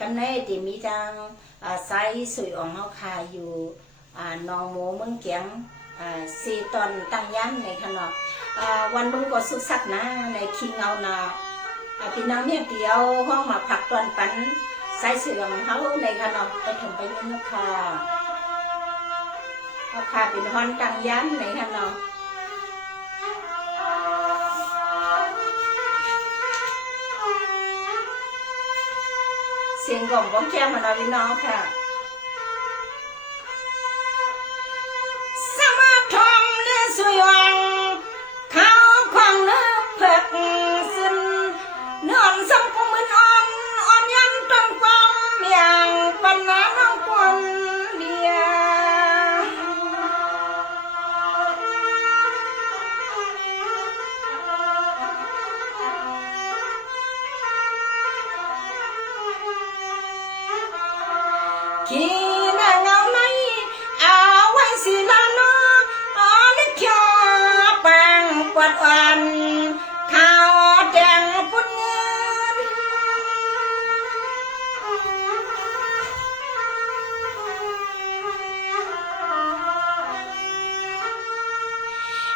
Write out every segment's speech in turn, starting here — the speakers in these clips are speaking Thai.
กันในที่มีทางไซสวยอ่องเฮาคาอยู่นองโมเมืองเกียง4 ตอนตั้งยันในขนมวันบุญก็สุขสักนะในคิงเอานาพี่น้องเนี่ยเดียวห้องมาผักตอนปันไซสวยอ่องเฮาในขนมไปถึงไปเงินค่ะเอาค่ะเป็นฮอนตั้งยันในขนมเสียงกล่อมก้องแก้มมาเราพี่น้องค่ะสมาทองเนื้อสวยวังข้าวควางเนื้อเผือกซึนเนื้อสัมผัสมืนอ่อนยันต้นกวางเมียงปันน้ำน้องกวนเดียขีน่าเงาในเอาไว้สิลาโนลิเคียวปังปวดอ่อนข้าวแดงปุ่นเงิน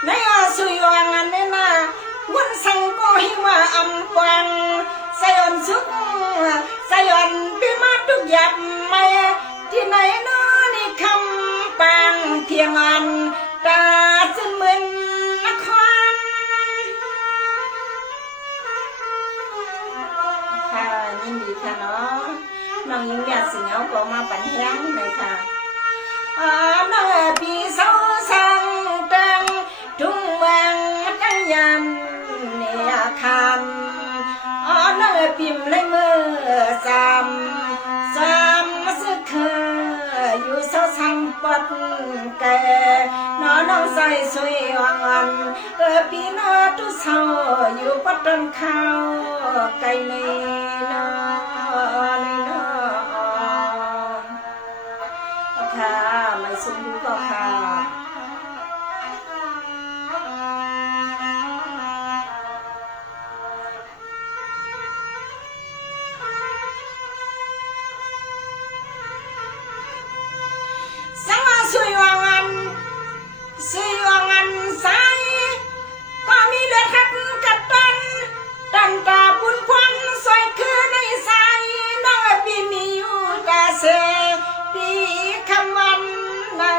ในสุยวังอันนี้นะวันสังก็หิว่าอำปังสยอนสุขสยอนปีมาทุกยับไม่ที่ไหนน้อนี่คำปังเพียงอันตาจะมึนควันค่ะยินดีค่ะเนาะน้องยิ่งอยากสิงเอาก็มาปั่นแห้งเลยค่ะน้องพี่สาวสังตังทุ่งเมืองตั้งยันเนี่ยคำน้องพิมพ์เลยมือซ้ำสึกเคยอยู่เศร้าสังปดแก่น้องใส่สวยอ่อนพี่น้องทุเศร้าอยู่ปัดต้นข้าวไก่ในน้อค่ะไม่สมบูรณ์ก็ค่ะสวยวังอันใสก็มีเลือดหักกัดตันตาบุญควันสวยคือในใสน้องพี่มีอยู่แต่เสพี่คำวันนะ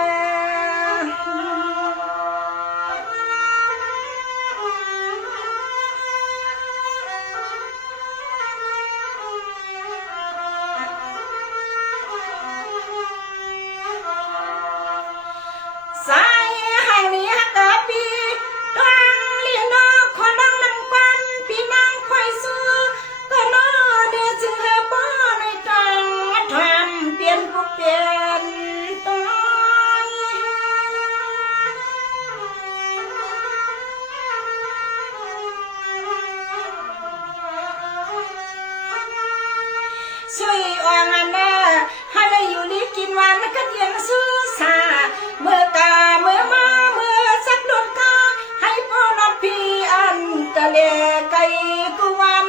สายห่างนี้ฮักปีตังเลียนคนดังนังปันพี่นางคอยซื้อก็น้อเดือจึงเฮป้อในตังทำเปลี่ยนผู้เปลี่ยนตัสวยอ่อนอันน่ะให้ได้อยู่ลีกินวันก็เย็นซื้อสาเมื่อกาเมื่อมาเมื่อสักโดนกาให้พ่อนับพี่อันตะเลไกกุวัน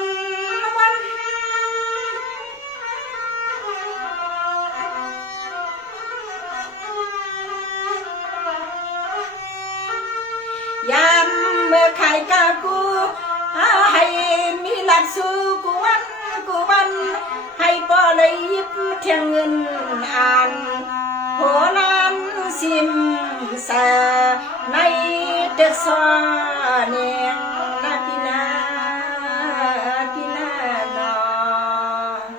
ยามเมื่อไข่กากูให้มีหลักสู้กุวันให้พ่อเลยยิบเทียงเงินอ่านโหนานซิมสาในเด็กสอนเนียงนาพี่นาน้อง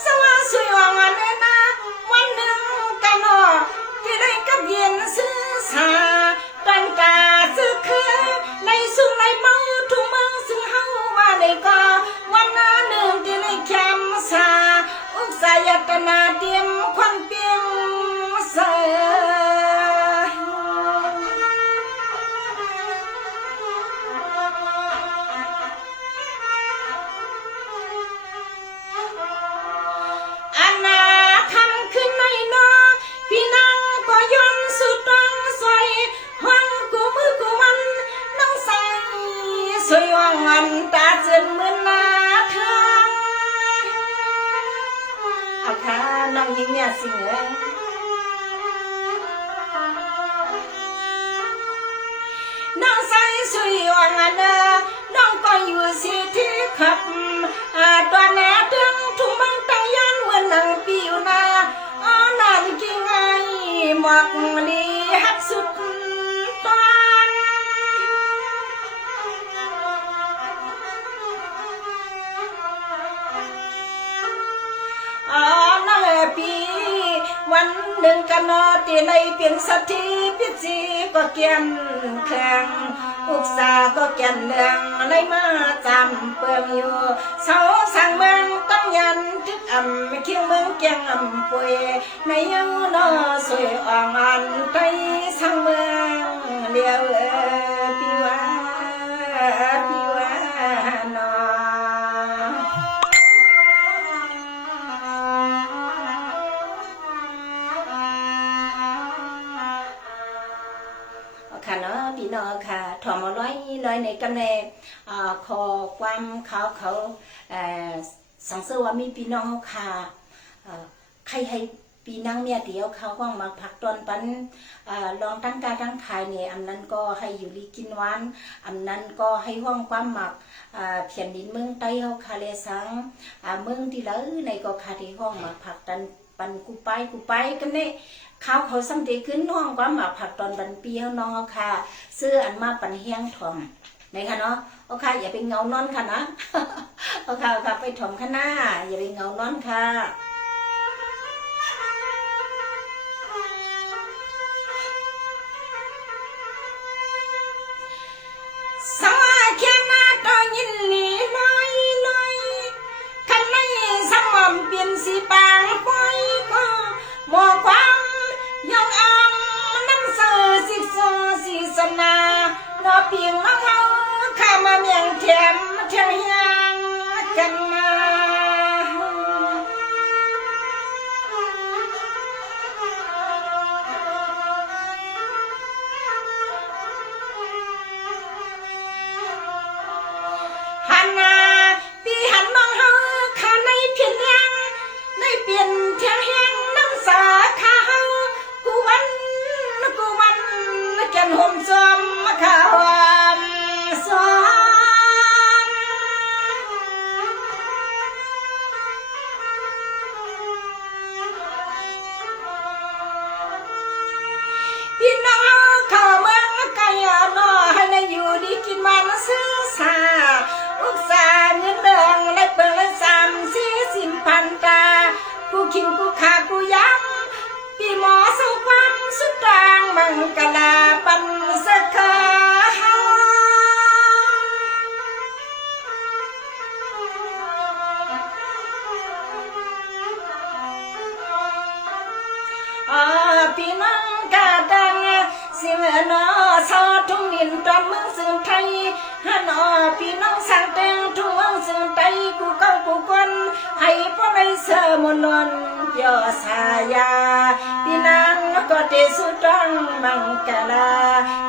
สว่าสวยอ่อนเนนะวันหนึ่งกันเนาะที่ได้กับเย็นซื้อสาตันตาซื้อคือในสุงในเมาทุ่งเมืองซึ่งเฮาว่าได้ก็วันหนึ่งที่ได้แคมสา สิเอ๋ยน้องใส่สุยอ่อนเนอน้องก็อยู่สิที่ขับตอนหน้าเตืองทุ่งมังตั้งยันเหมือนหนังปีอยู่นานั่นกิ่งไอ้หมอกลีฮักสุดตอนนั่นปีวันหนึ่งกันนอตีเลยเปลี่ยนสักทีพิจีก็เกี่ยมแข็งอุกษาก็แก่นเมืองเลยมาจำเปิมอยู่เสาสั่งเมืองต้องยันทึกอ่ำเคียงเมืองแกงอ่ำป่วยในยังนอสวยอ่องอันไตสั่งเมืองเดียวพี่ว่าน้อค่ะเนาะพี่น้องค่ะถอมร้อยในกำเนิดขอความเขาสังเสริญว่ามีพี่น้องค่ะใครให้ปีนั่งเมียเดียวเขาว่างมาพักตอนปันลองตั้งการตั้งขายเนี่ยอันนั้นก็ให้อยู่ลีกินหวานอันนั้นก็ให้ห้องความหมักเพียนดินเมืองใต้เขาคาเลสังเมืองที่แล้วในก็คาที่ห้องมาพักตันปันกูไปกันเนี่ยเขาสังเกตขึ้นน้องความหมักผักตอนบันปีเขาน้องค่ะซื้ออันมาปันเฮียงถ่อมไหนคะเนาะโอเคอย่าไปเงานอนค่ะนะโอเคไปถ่อมข้างหน้าอย่าไปเงานอนค่ะเปลี่ยนสีปางปอยก็หมอความยังอำน้ำเสือสิโซสีสนานอเพียงน้องเขาข้ามาเมียงแถมเทียงยังกันมาหันนาพี่หันน้องเขาข้าในเพียงยังได้เปลี่ยนเทียงแห้งน้ำสาข้าวกูวันแก่นห่มซ้อมข้าวซ้อมพี่น้องข้าวเมืองไก่นอให้ได้อยู่ดีกินมันซื้อสาอุกษาเงินเดือนและเปิดละ30,000 ตากูคิงกูขากูย้ำพี่หมอส่งความสุดต่างมังกลาปันสักขาพี่น้องกาดังสิเมื่อนอสอทุ่งดินตอนเมืองซึ่งไทยฮันพี่น้องสั่งเต็งทุ่งเมืองซึ่งไทยกูเก้ากูคนให้พ่อในเสือมนนยอสายาพี่นางก็เตสุตังมังกลา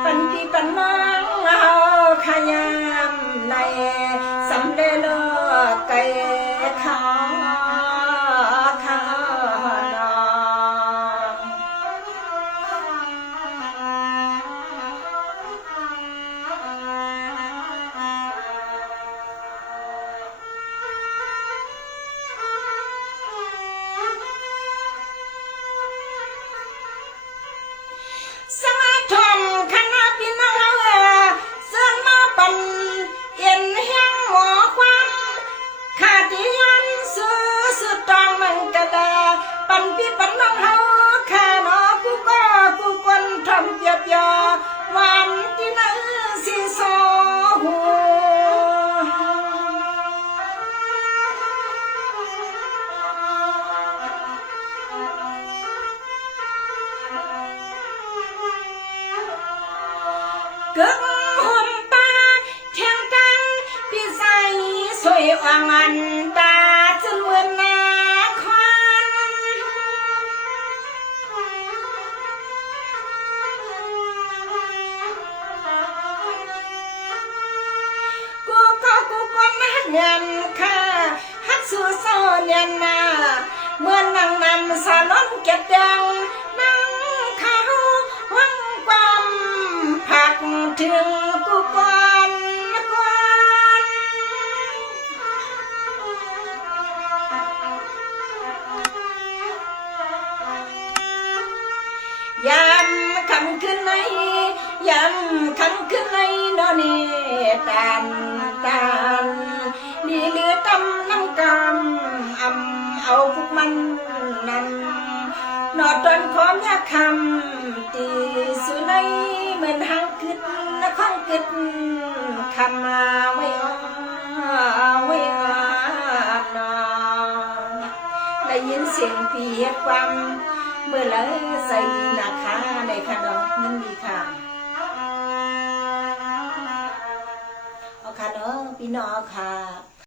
ปันพี่ปันน้องเฮาขยามในสำเร็จไก่เขาปันพี่ปันน้องเฮาข้าน้อกูคนทำเปียบยอวันที่นั่งสิโซหูกึกหุ่มตาเทียงตังพี่ใส่สวยอ่างอันตาจนเหมือนนาเงินค่ะฮักสู้โซเนียนนา เมื่อนั่งนำสาลอนเก็บแดงนั่งเขาวังความผักถึงกูก่อนยามคำขึ้นในยามคำขึ้นในนอนนี่ตานนี่เหลือตำน้ำกำเอาพวกมันนั่นนอดตอนพร้อมยาคำตีสุนัยเหมือนหางกึดนะข้องกึดคำมาไว้อ่อนนอนได้ยินเสียงพี่เฮ็ดความเมื่อไรใส่หน้าขาในค่ะเนาะมันมีค่ะเอาค่ะเนาะพี่น้องค่ะ